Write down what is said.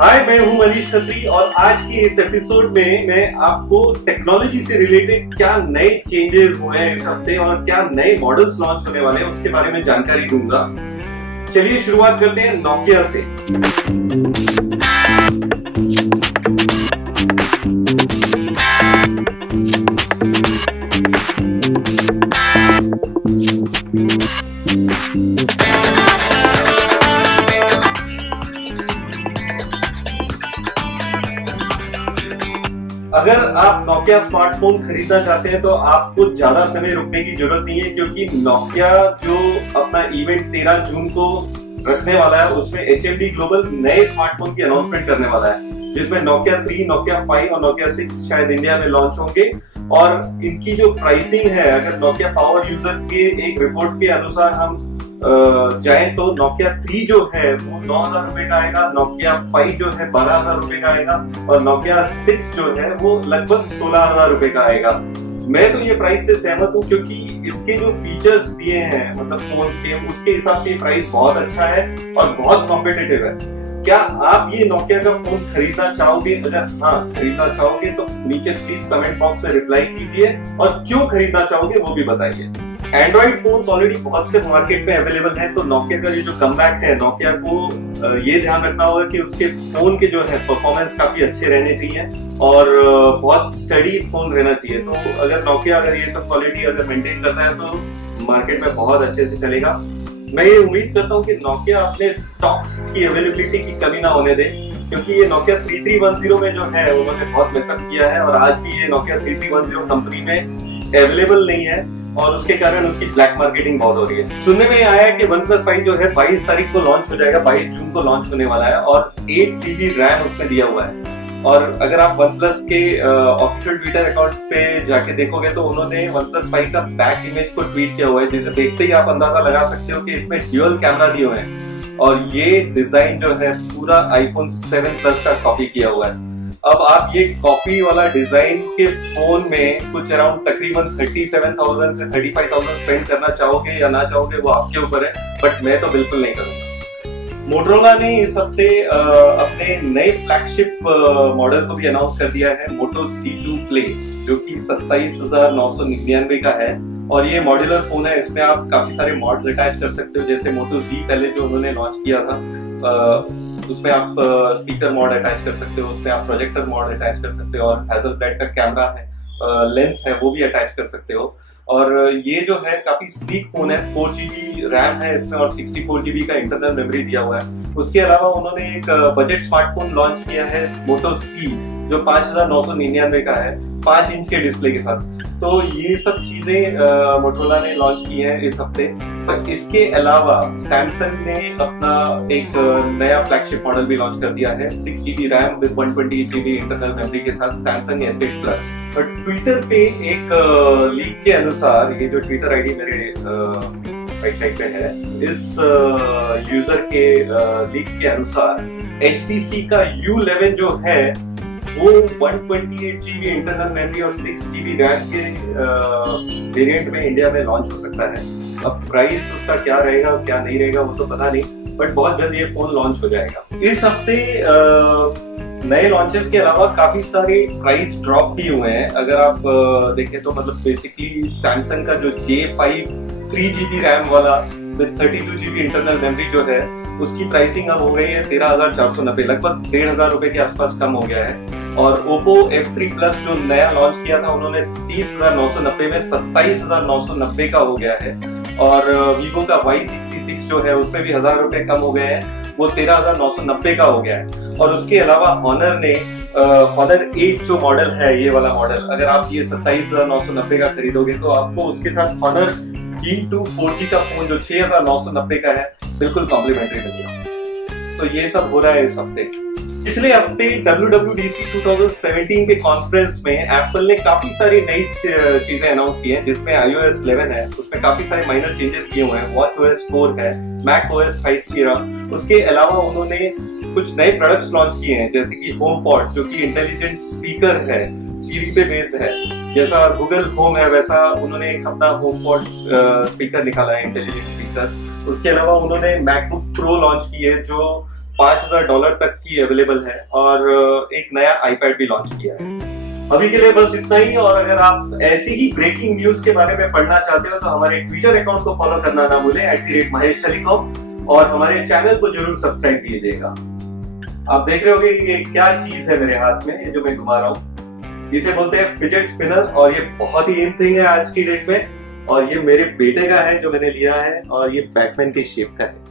हाय, मैं हूं मनीष खत्री और आज के इस एपिसोड में मैं आपको टेक्नोलॉजी से रिलेटेड क्या नए चेंजेस हुए हैं इस हफ्ते और क्या नए मॉडल्स लॉन्च होने वाले हैं उसके बारे में जानकारी दूंगा। चलिए शुरुआत करते हैं नोकिया से। अगर आप नोकिया स्मार्टफोन खरीदना चाहते हैं तो आपको ज्यादा समय रुकने की जरूरत नहीं है, क्योंकि नोकिया जो अपना इवेंट 13 जून को रखने वाला है उसमें एचएमडी ग्लोबल नए स्मार्टफोन की अनाउंसमेंट करने वाला है, जिसमें नोकिया 3, नोकिया 5 और नोकिया 6 शायद इंडिया में लॉन्च होंगे। और इनकी जो प्राइसिंग है, अगर नोकिया पावर यूजर के एक रिपोर्ट के अनुसार हम जाए तो नोकिया 3 जो है वो 9,000 रुपए का आएगा, नोकिया 5 जो है 12,000 रुपए का आएगा और नोकिया 6 जो है वो लगभग 16,000 रुपए का आएगा। मैं तो ये प्राइस से सहमत हूँ, क्योंकि इसके जो फीचर्स दिए हैं मतलब फोन के, उसके हिसाब से प्राइस बहुत अच्छा है और बहुत कॉम्पिटिटिव है। क्या आप ये नोकिया का फोन खरीदना चाहोगे? अगर हाँ खरीदना चाहोगे तो नीचे प्लीज कमेंट बॉक्स में रिप्लाई कीजिए और क्यों खरीदना चाहोगे वो भी बताइए। एंड्रॉइड फोन्स ऑलरेडी बहुत से मार्केट में अवेलेबल हैं, तो नोकिया का ये जो कमबैक है, नोकिया को ये ध्यान रखना होगा कि उसके फोन के जो है परफॉर्मेंस काफी अच्छे रहने चाहिए और बहुत स्टडी फोन रहना चाहिए। तो अगर नोकिया ये सब क्वालिटी अगर मेंटेन करता है तो मार्केट में बहुत अच्छे से चलेगा। मैं ये उम्मीद करता हूँ कि नोकिया अपने स्टॉक्स की अवेलेबिलिटी की कमी ना होने दे, क्योंकि ये नोकिया 3310 में जो है उन्होंने बहुत मेसअप किया है और आज भी ये नोकिया 3310 कंपनी में अवेलेबल नहीं है और उसके कारण उसकी ब्लैक मार्केटिंग बहुत हो रही है। सुनने में आया है कि OnePlus 5 जो है 22 तारीख को लॉन्च हो जाएगा, 22 जून को लॉन्च होने वाला है और 8 GB रैम उसमें दिया हुआ है। और अगर आप OnePlus के ऑफिशियल ट्विटर अकाउंट पे जाके देखोगे तो उन्होंने OnePlus 5 का बैक इमेज को ट्वीट किया हुआ है, जिसे देखते ही आप अंदाजा लगा सकते हो कि इसमें ड्यूअल कैमरा दिए हुए हैं और ये डिजाइन जो है पूरा iPhone 7 Plus का कॉपी किया हुआ है। अब आप ये कॉपी वाला डिजाइन के फोन में कुछ अराउंड तकरीबन 37,000 से 35,000 स्पेंड करना चाहोगे या ना चाहोगे वो आपके ऊपर है, बट मैं तो बिल्कुल नहीं करूंगा। मोटोरोला ने इस हफ्ते अपने नए फ्लैगशिप मॉडल को भी अनाउंस कर दिया है, मोटो C2 प्ले, जो कि 27,999 का है और ये मॉड्यूलर फोन है। इसमें आप काफी सारे मॉड्स अटैच कर सकते हो, जैसे मोटो Z पहले जो उन्होंने लॉन्च किया था उसमें आप स्पीकर मॉड अटैच कर सकते हो, उसमें आप प्रोजेक्टर मॉड अटैच कर सकते हो और हैज़लब्लैड का कैमरा है, लेंस है वो भी अटैच कर सकते हो। और ये जो है काफी स्लीक फोन है, 4 GB रैम है इसमें और 64 GB का इंटरनल मेमोरी दिया हुआ है। उसके अलावा उन्होंने एक बजट स्मार्टफोन लॉन्च किया है मोटो C, जो 5,999 का है, 5 इंच के डिस्प्ले के साथ। तो ये सब चीजें मोटोरोला ने लॉन्च की हैं इस हफ्ते। पर इसके अलावा सैमसंग ने अपना एक नया फ्लैगशिप मॉडल भी लॉन्च कर दिया है, 6 GB RAM with 128 GB internal memory के साथ, सैमसंग S8 Plus। पर ट्विटर पे एक लीक के अनुसार, ये जो ट्विटर आईडी मेरे राइट साइड पे है, इस यूजर के लीक के अनुसार HTC का U11 जो है वो 128 GB इंटरनल मेमोरी और 6 GB रैम के वेरिएंट में इंडिया में लॉन्च हो सकता है। अब प्राइस उसका क्या रहेगा क्या नहीं रहेगा वो तो पता नहीं, बट बहुत जल्द ये फोन लॉन्च हो जाएगा। इस हफ्ते नए लॉन्चेस के अलावा काफी सारे प्राइस ड्रॉप भी हुए हैं। अगर आप देखें तो मतलब बेसिकली सैमसंग का जो J5 3 GB रैम वाला विद 32 GB इंटरनल मेमोरी जो है उसकी प्राइसिंग अब हो गई है 13,490, लगभग 1,500 रुपए के आसपास कम हो गया है। और Oppo F3 Plus जो नया लॉन्च किया था उन्होंने 30,990 में 27,990 का हो गया है। और Vivo का Y66 जो है उसमें भी 1,000 रुपए कम हो गए हैं, वो 13,990 का हो गया है। और उसके अलावा Honor ने Honor 8 जो मॉडल है, ये वाला मॉडल, अगर आप ये 27,990 का खरीदोगे तो आपको उसके साथ Honor G2 4G का फोन जो 6,990 का है बिल्कुल कॉम्प्लीमेंट्री मिलेगा। तो ये सब हो रहा है इस हफ्ते। पिछले हफ्ते WWDC 2017 के कॉन्फ्रेंस में एप्पल ने काफी सारी नई चीजें अनाउंस की हैं, जिसमें iOS 11 है, उसमें काफी सारे माइनर चेंजेस किए हुए हैं, WatchOS 4 है, macOS High Sierra। उसके अलावा उन्होंने कुछ नए प्रोडक्ट्स लॉन्च किए हैं, जैसे कि HomePod जो कि इंटेलिजेंट स्पीकर है, Siri पे बेस्ड है, जैसा Google Home है वैसा उन्होंने एक अपना HomePod स्पीकर निकाला है, इंटेलिजेंट स्पीकर। उसके अलावा उन्होंने MacBook Pro लॉन्च की है जो $5,000 तक की अवेलेबल है और एक नया आईपैड भी लॉन्च किया है। अभी के लिए बस इतना ही, और अगर आप ऐसी ही ब्रेकिंग न्यूज के बारे में पढ़ना चाहते हो तो हमारे ट्विटर अकाउंट को फॉलो करना ना भूलें @MaheshTelecom, और हमारे चैनल को जरूर सब्सक्राइब कीजिएगा। आप देख रहे होंगे कि ये क्या चीज है मेरे हाथ में, ये जो मैं घुमा रहा हूँ, इसे बोलते हैं फिजेट स्पिनर, और ये बहुत ही इन थिंग है आज की डेट में। और ये मेरे बेटे का है जो मैंने लिया है, और ये बैटमैन की शेप का है।